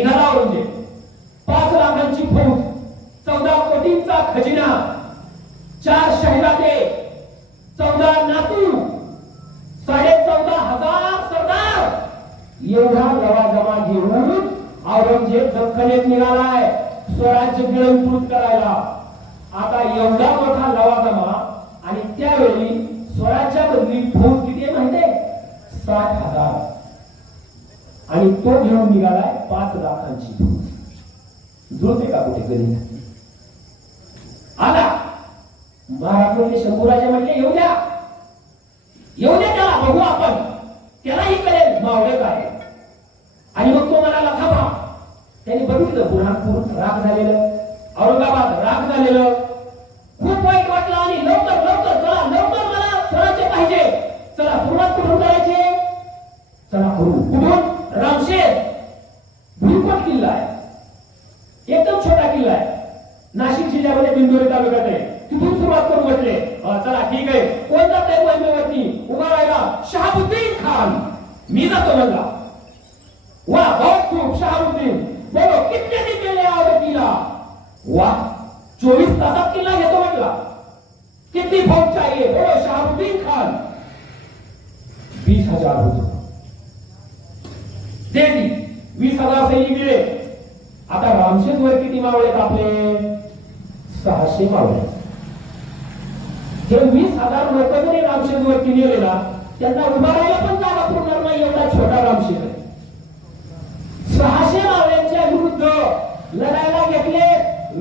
निघाला औरंगजेब. 5 लाखांची फौज, 14 कोटींचा खजिना, 4 शहिदादे, 14 नातू, 14,500 सरदार, एवढा लवाजमा घेऊन औरंगजेब दख्खनेत निघालाय स्वराज्य गिळंकृत करायला. आता एवढा मोठा लवाजमा आणि त्यावेळी स्वराज्यामधली फौज किती आहे माहितीये? 60,000. आणि तो घेऊन निघालाय 5 लाखांची फौज. जुळते का कुठे गणित? आला महाराज म्हणजे शंभूराजे म्हणले येऊ द्या त्याला बघू आपण, त्यालाही कळेल मावळे काय. आणि मग तो म्हणाला थांबा. त्यांनी बघितलं बुरहानपूर राख झालेलं, औरंगाबाद राख झालेलं, खूप वाईट वाटलं. आणि लवकर लवकर चला, लवकर मला स्वराज्य पाहिजे. चला सुरुवात कुठून करायची? चला करू. कुठून? रामशेर भुईकोट किल्ला आहे, एकदम छोटा किल्ला आहे, नाशिक जिल्ह्यामध्ये दिंडोरी तालुक्यात आहे. तिथून सुरुवात करू म्हटले. चला ठीक आहे. कोण जात आहे मोहिमेवरती? उभा राहिला शहाबुद्दीन खान. मी जातो म्हणला. वा बहुत खूप. शहाबुद्दीन बोलो कितने दिन केले आओ किला? वा 24 तासात किल्ला घेतो म्हटला. कितनी फौज चाहिए? बोलो शहाबुद्दीन खान. 20,000 होतो. दे दी. 20,000 सैनिक दिले. आता रामशेजवर किती मावळे आपले? 600 मावळे. हे 20,000 लोक जरी रामशेजवरती नेले ना, त्यांना उभा राहायला पण जागा पुरणार नाही, एवढा छोटा रामशेज आहे. 600 मावळ्यांच्या विरुद्ध लढायला घेतले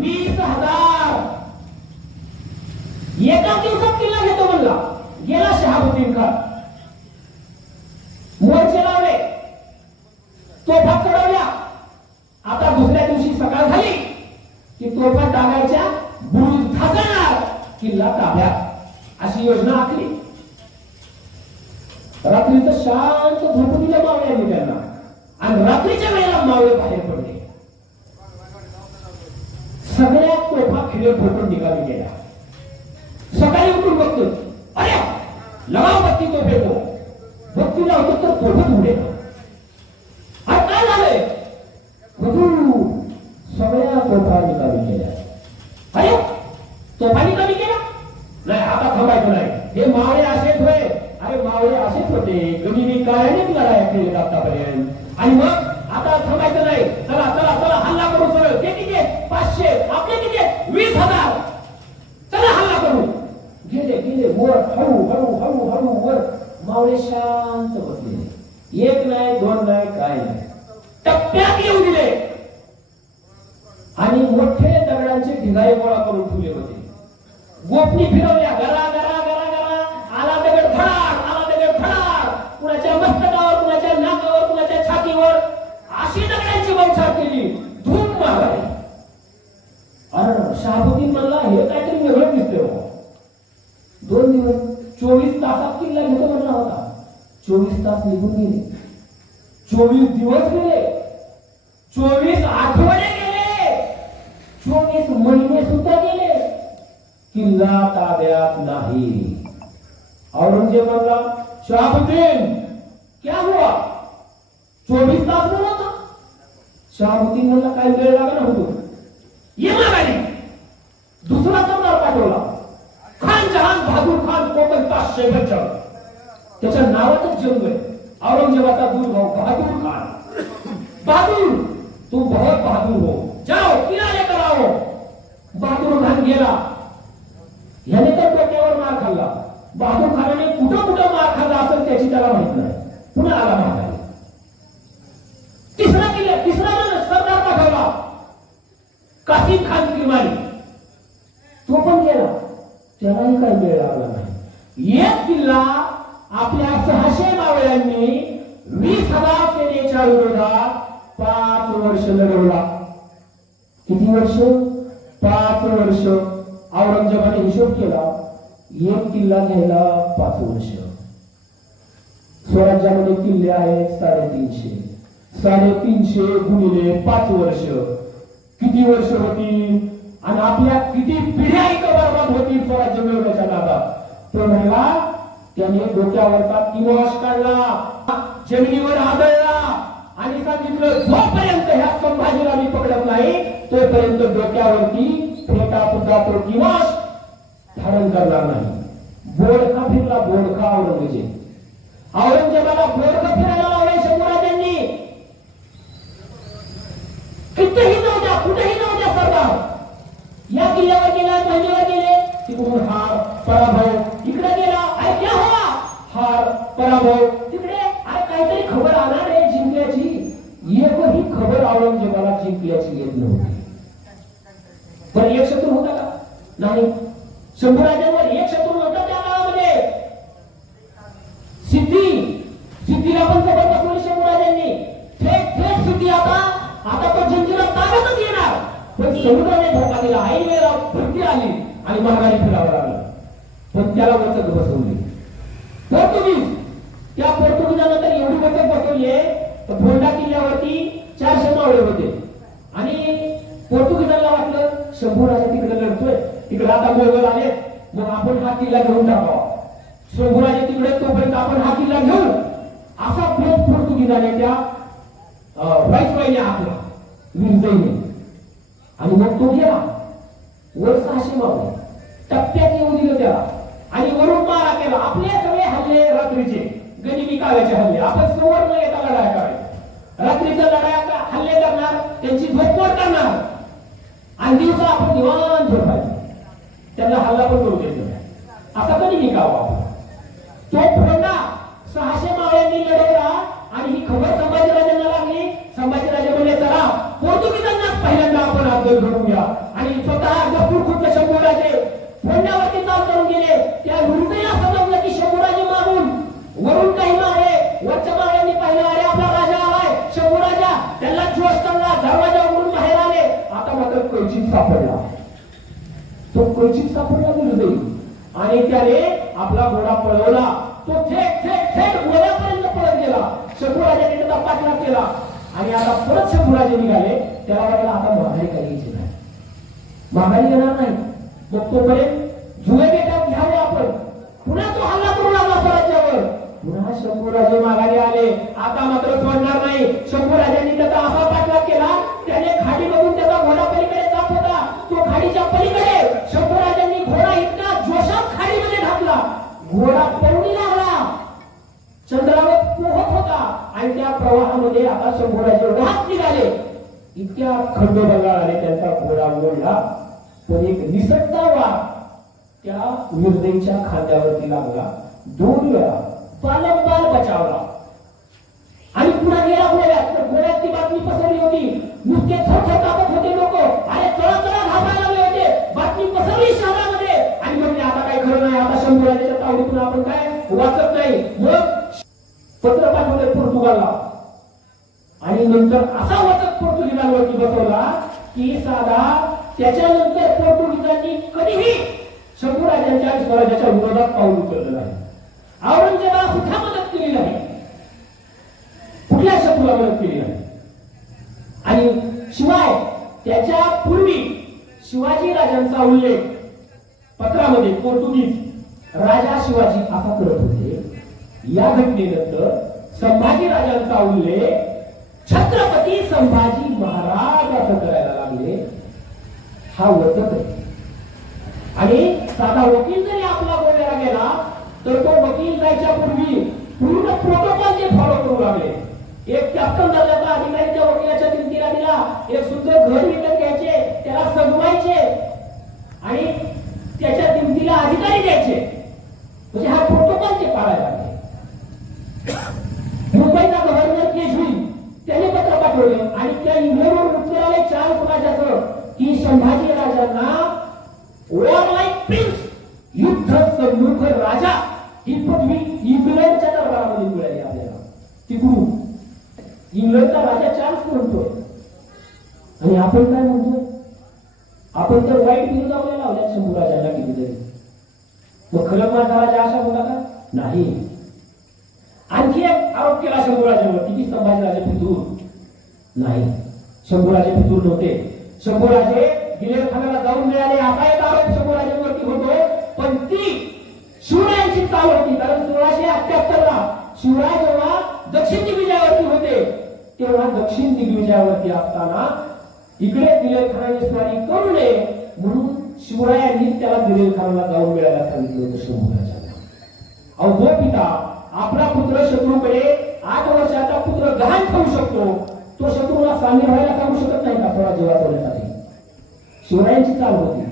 20,000. एका दिवसात किल्ला घेतो म्हणला. गेला शहाबुद्दीन खान. मोर्चे लावले, तोफा चढवल्या. आता दुसऱ्या दिवशी सकाळ झाली की तोफा टाकायच्या, बुरुज धसणार, किल्ला ताब्यात, अशी योजना आखली. रात्रीचं शांत झोपू दिलं मावळ्यांनी त्यांना. आणि रात्रीच्या वेळेला मावळे बाहेर पडले. सगळ्या तोफा खिळे फुटून निघाली गेल्या. सकाळी उठून बघतो, अरे लगाव बत्ती तोफे को. बत्ती लावतो तर तोफत उडे. काय झालंय? सगळ्या तोफा निकामी केल्या. अरे तोफा निकामी केल्या नाही, आता थांबायचं नाही. हे मावळे असेच होय. अरे मावळे असेच होते, गनिमी काळाने लढाया केल्या आतापर्यंत. आणि मग आता थांबायचं नाही. चला चला चला हल्ला करू. सरळ ते किती? 500. आपले किती? 20,000. चला हल्ला करू. गेले गेले वर, हळू हळू हळू हळू वर. मावळे शांत बसले. 1 नाही 2 नाही काय नाही, टप्प्यात येऊ दिले. आणि मोठे दगडांचे ढिगारे गोळा करून ठेवले होते. गोपनी फिरवल्या. गरा गरा गरा गरा. आला दगड धडाड, आला दगड धडाड. कुणाच्या मस्तकावर, कुणाच्या नाकावर, कुणाच्या छातीवर अशी दगडांची बौछार केली. धूम मारली. अरे शहाबुद्दीन म्हणला हे काहीतरी वेगळं दिसतंय. 2 दिवस 24 तासात किल्ला घेतो म्हणला होता. 24 तास निघून गेले. 24 दिवस गेले. 24 आठवडे गेले. 24 महिने सुद्धा गेले. किल्ला ताब्यात नाही. औरंगजेब म्हणला शहाबुद्दीन क्या हुआ? 24 तास बोला था. शहाबुद्दीन म्हणला काय वेळ लागला होतो. ये मागाली. दुसरा सरदार पाठवला. खान जहान बहादूर खान कोकणचा शेवटचा. त्याच्या नावातच जंग आहे. औरंगजेबाचा दूर भाऊ बहादूर खान. बहादूर तू बहुत बहादूर हो, जाओ किला लेकर आओ. बहादूर खान गेला. याने तर डोक्यावर मार खाल्ला. बहादूर खानाने कुठं कुठं मार खाल्ला असेल त्याची त्याला माहित नाही. पुन्हा आला माघारी. तिसरा सरदार पाठवला कासिम खान किरमानी. तो पण गेला. त्यालाही काही वेळ लागला नाही. एक किल्ला आपल्या 600 मावळ्यांनी 20,000 सेनेच्या विरोधात 5 वर्ष लढवला. किती वर्ष? 5 वर्ष. औरंगजेबाने हिशोब केला. एक किल्ला घ्यायला 5 वर्ष. स्वराज्यामध्ये किल्ले आहेत 350. 350 गुणिले 5 वर्ष किती वर्ष होती? आणि आपल्या किती पिढ्या इथं बरबाद होती स्वराज्य मिळवण्याच्या नादात. तो म्हणला त्याने डोक्यावरचा किमोश काढला, जमिनीवर आदळला आणि सांगितलं जोपर्यंत ह्या मरेपर्यंत डोक्यावरती फेटा सुद्धा तो किवास धारण करणार नाही. बोडखा फिरला, बोडखा औरंगजेबाला बोडखा फिरायला लावले शंभूराजांनी. कितीही जाऊ द्या, कुठेही जाऊ द्या सरदार. या किल्ल्यावर गेला, महिन्यावर गेले, तिकडून हार पराभव, इकडे गेला, अरे क्या हुआ, हार पराभव, तिकडे अरे काहीतरी खबर आणार आहे जिंकल्याची. एकही खबर औरंगजेबाला जिंकल्याची येत नव्हती. पण एक शत्रू होता का? नाही. शंभूराजांवर एक शत्रू होता त्या काळामध्ये. सिद्धीला पण जबर बसवली शंभूराजांनी. थेट सिद्धी आता तो जंजिरा ताब्यातच येणार. पण समुद्राने धोका दिला, ऐन वेळेला भरती आली आणि महागारी फिरावं लागलं. पण त्याला वचक बसवली पोर्तुगीज. त्या पोर्तुगीजांना तर एवढी वचक बसवली तर फोंडा किल्ल्यावरती 400 मावळे होते आणि पोर्तुगीजांना वाटलं शंभूराजा तिकडे लढतोय, तिकडे आता मोगल आले, मग आपण हा किल्ला घेऊन टाकावा. शंभूराजे तिकडे तोपर्यंत आपण हा किल्ला घेऊ, असा बेत पोर्तुगीजाने त्या व्हाईसरॉयने आखला, विरजईने. आणि मग तो गेला वर 600 मावळे टप्प्यात येऊ दिलं त्याला आणि वरून मारा केला. आपले सगळे हल्ले रात्रीचे गनिमी काव्याचे हल्ले, आपण समोर न येता लढाया करायच्या. रात्रीच्या लढाया हल्ले करणार, त्यांची झोपमोड करणार आणि दिवसा आपण निवांत झोपायचं, त्यांना हल्ला पण करू द्यायचं नाही. असा गनिमी कावा आपला. तो फोंडा 600 मावळ्यांनी लढवला आणि ही खबर संभाजीराजांना लागली. संभाजीराजे म्हणले चला पोर्तुगीजांनाच पहिल्यांदा आपण अब्दल घडवूया. आणि स्वतः गफूर खुद्द शंभूराजे फोंड्यावरती चाल करून गेले. त्या विरुद्धला समजलं की शंभूराजे मारून वरून काही मावळे, वरच्या मावळ्यांनी पाहिलं अरे आपला राजा आलाय शंभूराजा. त्यांना जोश चालला, दरवाजा उघडून बाहेर आले. आता मात्र कैचीत सापडला, तो कैचीत सापडला विरुद्ध आणि त्याने आपला घोडा पळवला. तो थेट घोड्यापर्यंत पळत गेला. शंभूराजाने त्याचा पाठलाग केला आणि आता परत शंभूराजे निघाले. त्याला वाटलं आता माघारी करायची नाही, माघारी येणार नाही. मग तोपर्यंत जुळे बेटा घ्यावे आपण. पुन्हा तो हल्ला करू लागला स्वराज्यावर. पुन्हा शंभूराजे माघारी आले. आता मात्र सोडणार नाही. शंभूराजांनी त्याचा असा पाठलाग केला, त्याने खाडी बघून त्याचा घोडा पलीकडे जात होता. तो खाडीच्या पलीकडे शंभूराजांनी घोडा इतका जोशात खाडीमध्ये घातला, घोडा पळून लागला, चंद्रावर पोहत होता आणि त्या प्रवाहामध्ये आता शंभूराजे वाहत निघाले. इतक्या खंड बंगाळ आले, त्यांचा घोडा मोडला. पण एक निसटता वाघ त्या विरजईच्या खांद्यावरती लागला. 2 वेळा बालंबाल बचावला आणि पुन्हा गेला घोड्यात. तर घोड्यात ती बातमी पसरली होती. नुसते थरथर कापत होते लोक. अरे चला घाबरायला लागले होते. बातमी पसरली शहरामध्ये आणि म्हणजे आता काही खरं नाही, आता शंभूराजाच्या तावडीतून आपण काय वाचत नाही. मग पत्र पाठवले पोर्तुगालला आणि नंतर असा वचक पोर्तुगीजांवरती बसवला की साधा त्याच्यानंतर पोर्तुगीजांनी कधीही शंभूराजांच्या स्वराज्याच्या विरोधात पाऊल उचललं नाही. औरंगजेबाला सुद्धा मदत केली नाही, कुठल्या शत्रूला मदत केली नाही. आणि शिवाय त्याच्या पूर्वी शिवाजी राजांचा उल्लेख पत्रामध्ये पोर्तुगीज राजा शिवाजी असा करत होते. या घटनेनंतर संभाजी राजांचा उल्लेख छत्रपती संभाजी महाराज असं करायला लागले. हा वचक आहे. आणि साधा वकील जरी आपला गोव्याला गेला तर तो वकील जायच्या पूर्वी पूर्ण प्रोटोकॉल ते फॉलो करू लागले. एक कॅप्टन दर्जाचा अधिकारी त्या वकिलाच्या दिमतीला दिला. एक सुंदर घर विकत घ्यायचे, त्याला सजवायचे आणि त्याच्या दिमतीला अधिकारी द्यायचे. म्हणजे हा प्रोटोकॉल ते पाळायला लागले. मुंबईचा गव्हर्नर केजरी त्याने पत्र पाठवलं आणि त्या इंग्लंडवर उत्तर आले 4 समाजाचं की संभाजी राजांना वॉरलाईक प्रिन्स, युद्ध सम्मुख राजा ही पदवी इंग्लंडच्या दरबारामध्ये मिळाली आपल्याला. तिकडून इंग्लंडचा राजा चार्ल्स म्हणतोय आणि आपण काय म्हणतोय? आपण तर वाईट विरोधावर लावल्या शंभूराजांना कितीतरी. मग खरं माझा राजा अशा होता का? नाही. आणखी एक आरोप केला शंभूराजांवरती की संभाजीराजे फितूर. नाही, शंभूराजे फितूर नव्हते. शंभूराजे दिलेर खानाला जाऊन मिळाले असा एक आरोप शंभूराजांवरती होतो. पण ती शिवरायांची चाल होती. कारण 1678 ला शिवराय जेव्हा दक्षिण दिग्विजयावरती होते तेव्हा दक्षिण दिग्विजयावरती असताना इकडे दिलेर खानाने स्वारी करू नये म्हणून शिवरायांनी त्याला दिलेर खानाला जाऊन मिळायला सांगितलं होतं शंभूराजाला. अहो जो पिता आपला पुत्र शत्रूकडे 8 वर्षाचा पुत्र गहाण ठेवू शकतो तो शत्रूला सामील व्हायला सांगू शकत नाही का स्वराज्य वाचवण्यासाठी. शिवरायांची चाल होती